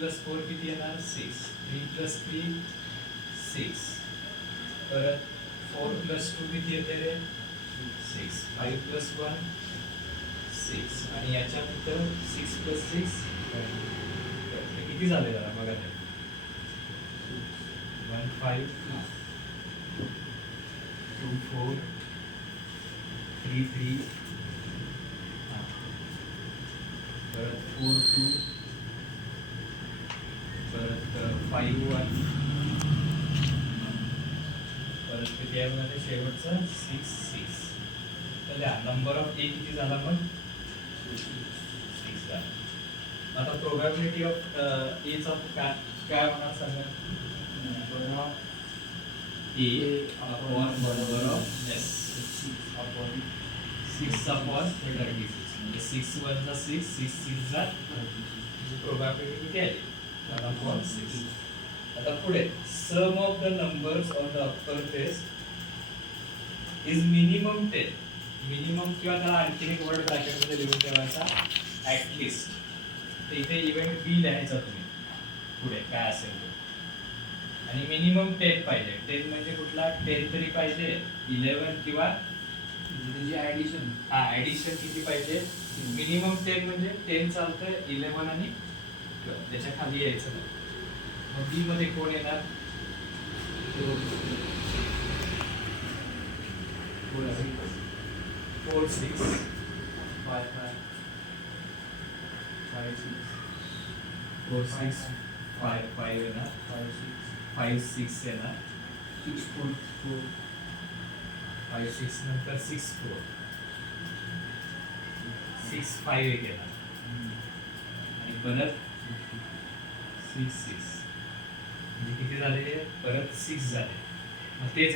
Plus 4 किती येणार 6, 3 plus 3 6, परत 4 प्लस 2 किती येते रे 6, 5 प्लस 1 6 आणि याच्यानंतर 6 प्लस 6 किती झाले जरा बघा ते 1 5 2 4 3 3 परत 4 2 परत 5 1 परत किती आहे बघा ते शेवटचं 6 6. तर द्या नंबर ऑफ ए किती झाला मग 6 झाला. आता प्रोबॅबिलिटी ऑफ एचा काय होणार सांगा A upon number of S upon 6 upon 36 म्हणजे 6 1 चा 6 6 6 चा प्रोबॅबिलिटी किती आहे 1 अपॉन 6. आता पुढे sum of the numbers on the upper face is minimum 10. Minimum किंवा त्याला आणखी एक वर्ड ब्रॅकेटमध्ये लिहून ठेवायचा ॲटलिस्ट. तर इथे इव्हेंट बी लिहायचा तुम्ही पुढे काय असेल ते. आणि मिनिमम 10 पाहिजे. 10 म्हणजे कुठला 10 तरी पाहिजे 11 किंवा ऍडिशन. हा ऍडिशन किती पाहिजे मिनिमम 10 म्हणजे 10 चालतं 11 आणि 12 त्याच्या खाली यायचं नाही. मग बी मध्ये कोण येणार 4 6 5 5 5 6 4 6 5 5 येणार 5 6 येणार 6 4 4 5 6 नंतर 6 4 6 5 एक येणार आणि परत 6 6 म्हणजे किती झाले परत 6 झाले. मग तेच